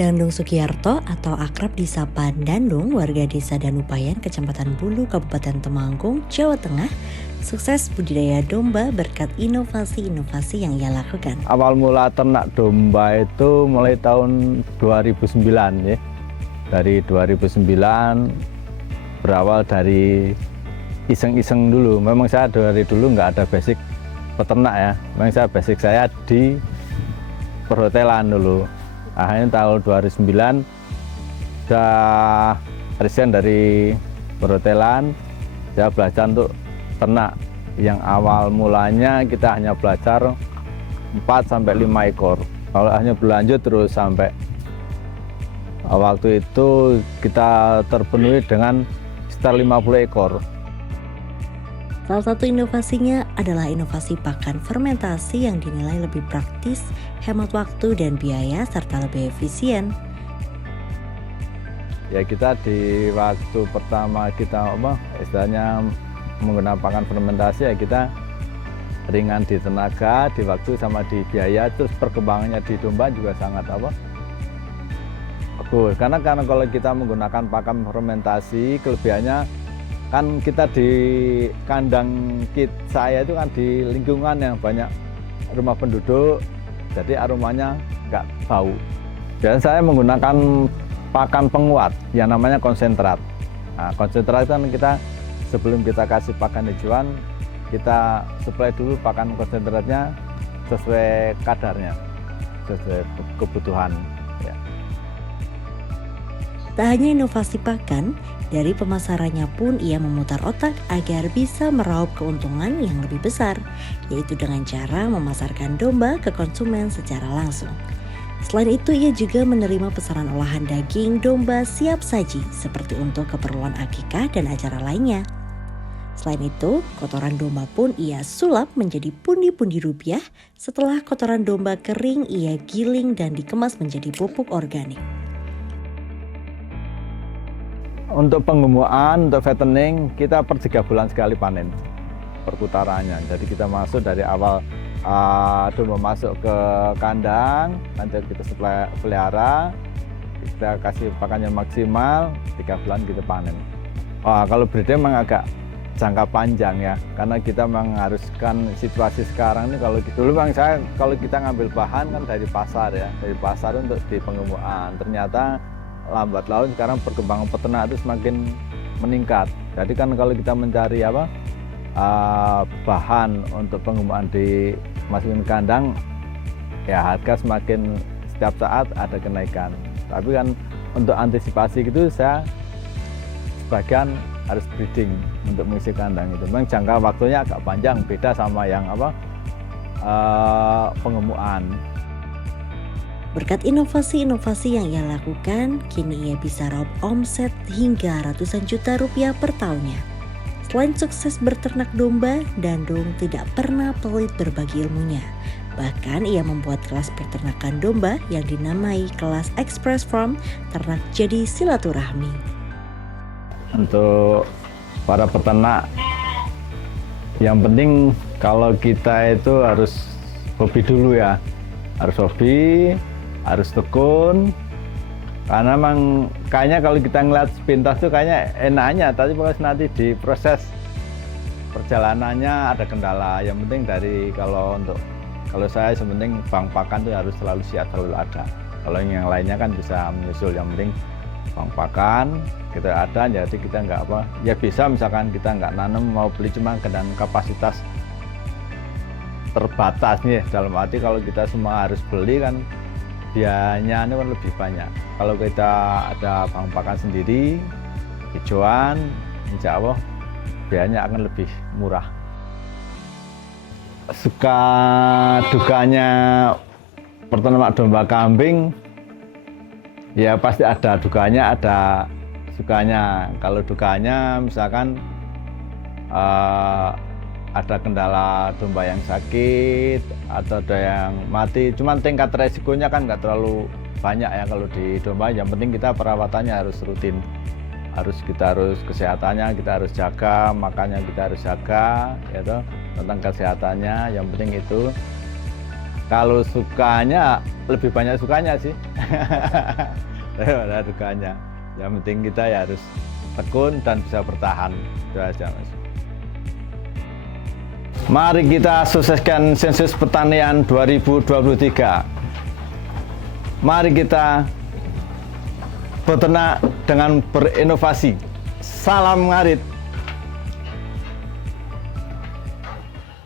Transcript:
Dandung Sugiyarto atau akrab disapa Dandung, warga desa Danupayan, Kecamatan Bulu, Kabupaten Temanggung, Jawa Tengah, sukses budidaya domba berkat inovasi-inovasi yang ia lakukan. Awal mula ternak domba itu mulai tahun 2009 ya. Dari 2009 berawal dari iseng-iseng dulu. Memang saya dari dulu nggak ada basic peternak ya. Memang basic saya di perhotelan dulu. Akhirnya tahun 2009 sudah resign dari perhotelan, saya belajar untuk ternak. Yang awal mulanya kita hanya belajar 4-5 ekor. Kalau hanya berlanjut terus sampai waktu itu kita terpenuhi dengan sekitar 50 ekor. Salah satu inovasinya adalah inovasi pakan fermentasi yang dinilai lebih praktis, hemat waktu dan biaya, serta lebih efisien. Ya kita di waktu pertama kita istilahnya menggunakan pakan fermentasi, ya kita ringan di tenaga, di waktu sama di biaya. Terus perkembangannya di domba juga sangat bagus. Karena kalau kita menggunakan pakan fermentasi, kelebihannya kan kita di kandang saya itu kan di lingkungan yang banyak rumah penduduk, jadi aromanya nggak bau. Dan saya menggunakan pakan penguat yang namanya konsentrat. Nah, konsentrat itu kan kita sebelum kita kasih pakan hijauan, kita supply dulu pakan konsentratnya sesuai kadarnya, sesuai kebutuhan. Ya. Tak hanya inovasi pakan, dari pemasarannya pun ia memutar otak agar bisa meraup keuntungan yang lebih besar, yaitu dengan cara memasarkan domba ke konsumen secara langsung. Selain itu, ia juga menerima pesanan olahan daging domba siap saji seperti untuk keperluan akikah dan acara lainnya. Selain itu, kotoran domba pun ia sulap menjadi pundi-pundi rupiah. Setelah kotoran domba kering, ia giling dan dikemas menjadi pupuk organik. Untuk penggemukan, untuk fattening, kita per 3 bulan sekali panen perputarannya. Jadi kita masuk dari awal domba masuk ke kandang, nanti kita pelihara, kita kasih pakannya maksimal, 3 bulan kita panen. Kalau breeding memang agak jangka panjang ya, karena kita mengharuskan situasi sekarang ini. Kalau dulu bang saya, kalau kita ngambil bahan kan dari pasar ya, dari pasar untuk di penggemukan. Ternyata lambat laun sekarang perkembangan peternak itu semakin meningkat. Jadi kan kalau kita mencari bahan untuk penggemukan di masukin kandang, ya harga semakin setiap saat ada kenaikan. Tapi kan untuk antisipasi gitu saya sebagian harus breeding untuk mengisi kandang itu. Memang jangka waktunya agak panjang, beda sama yang penggemukan. Berkat inovasi-inovasi yang ia lakukan, kini ia bisa raup omset hingga ratusan juta rupiah per tahunnya. Selain sukses berternak domba, Dandung tidak pernah pelit berbagi ilmunya. Bahkan ia membuat kelas peternakan domba yang dinamai kelas Express Farm, ternak jadi silaturahmi. Untuk para peternak, yang penting kalau kita itu harus hobi dulu ya. Harus hobi, harus tekun, karena memang kayaknya kalau kita ngeliat sepintas tuh kayaknya enaknya, tapi pas nanti di proses perjalanannya ada kendala. Yang penting kalau saya sepenting bank pakan tuh harus selalu siap, selalu ada. Kalau yang lainnya kan bisa menyusul, yang penting bank pakan kita ada, jadi kita nggak ya bisa misalkan kita nggak nanam, mau beli cuma dengan kapasitas terbatas nih, dalam arti kalau kita semua harus beli kan biayanya kan lebih banyak. Kalau kita ada bank pakan sendiri, hijauan, insya Allah biayanya akan lebih murah. Suka dukanya peternak domba kambing, ya pasti ada dukanya, ada sukanya. Kalau dukanya misalkan ada kendala domba yang sakit atau ada yang mati, cuman tingkat resikonya kan nggak terlalu banyak ya kalau di domba. Yang penting kita perawatannya harus rutin, kita harus kesehatannya kita harus jaga, makannya kita harus jaga, ya toh, tentang kesehatannya yang penting itu. Kalau sukanya, lebih banyak sukanya sih daripada dukanya. Yang penting kita ya harus tekun dan bisa bertahan, itu aja Mas. Mari kita sukseskan sensus pertanian 2023. Mari kita beternak dengan berinovasi. Salam ngarit.